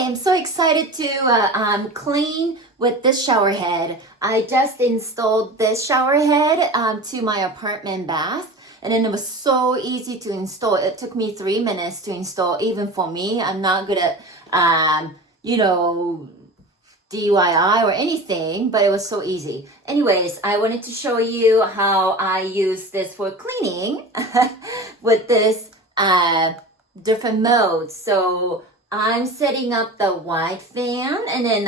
I'm so excited to clean with this shower head. I just installed this shower head to my apartment bath, and then it was so easy to install. It took me 3 minutes to install, even for me. I'm not good at, DIY or anything, but it was so easy. Anyways, I wanted to show you how I use this for cleaning with this different modes. So I'm setting up the wide fan, and then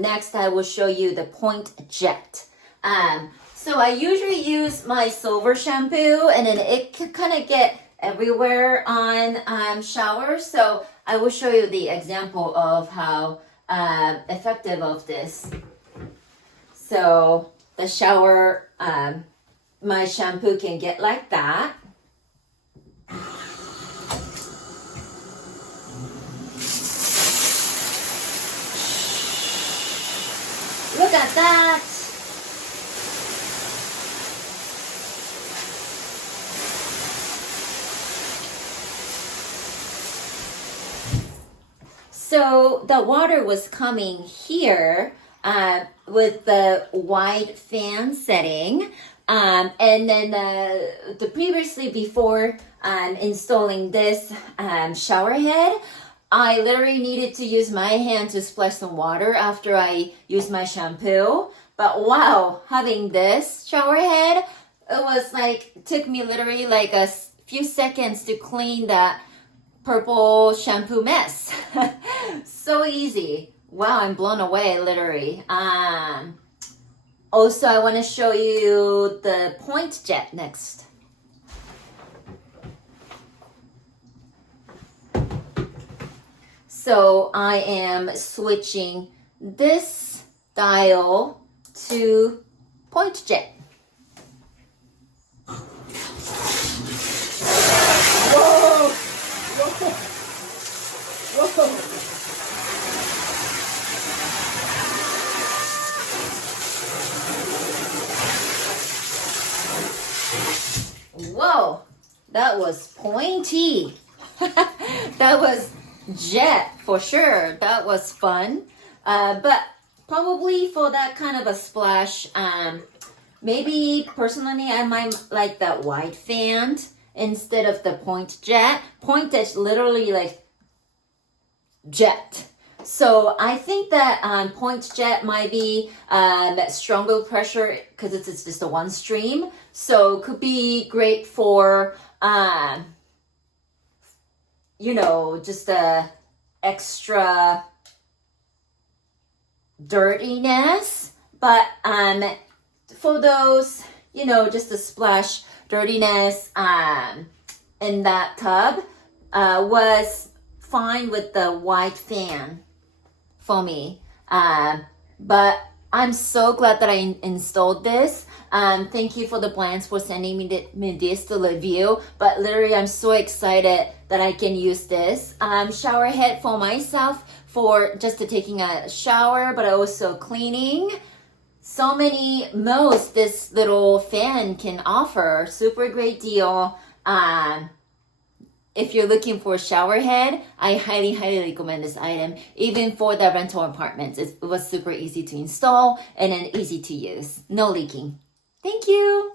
next I will show you the point jet. So I usually use my silver shampoo, and then it can kind of get everywhere on showers. So I will show you the example of how effective of this. So the shower, my shampoo can get like that. Look at that. So the water was coming here with the wide fan setting. And then the previously before installing this shower head, I literally needed to use my hand to splash some water after I used my shampoo. But wow, having this shower head, it was like, took me literally like a few seconds to clean that purple shampoo mess. So easy. Wow, I'm blown away, literally. Also, I want to show you the point jet next. So I am switching this dial to point jet. Whoa! Whoa! Whoa! Whoa! That was pointy. That was jet for sure. That was fun. But probably for that kind of a splash, maybe personally I might like that wide fan instead of the point jet. Point is literally like jet. So I think that point jet might be stronger pressure because it's just a one stream. So could be great for just a extra dirtiness. But for those, just a splash dirtiness in that tub was fine with the wide fan for me. But I'm so glad that I installed this. Thank you for the brands for sending me this to review. But literally, I'm so excited that I can use this shower head for myself for just taking a shower, but also cleaning. So many modes this little fan can offer. Super great deal. If you're looking for a shower head, I highly, highly recommend this item. Even for the rental apartments, it was super easy to install and then easy to use. No leaking. Thank you.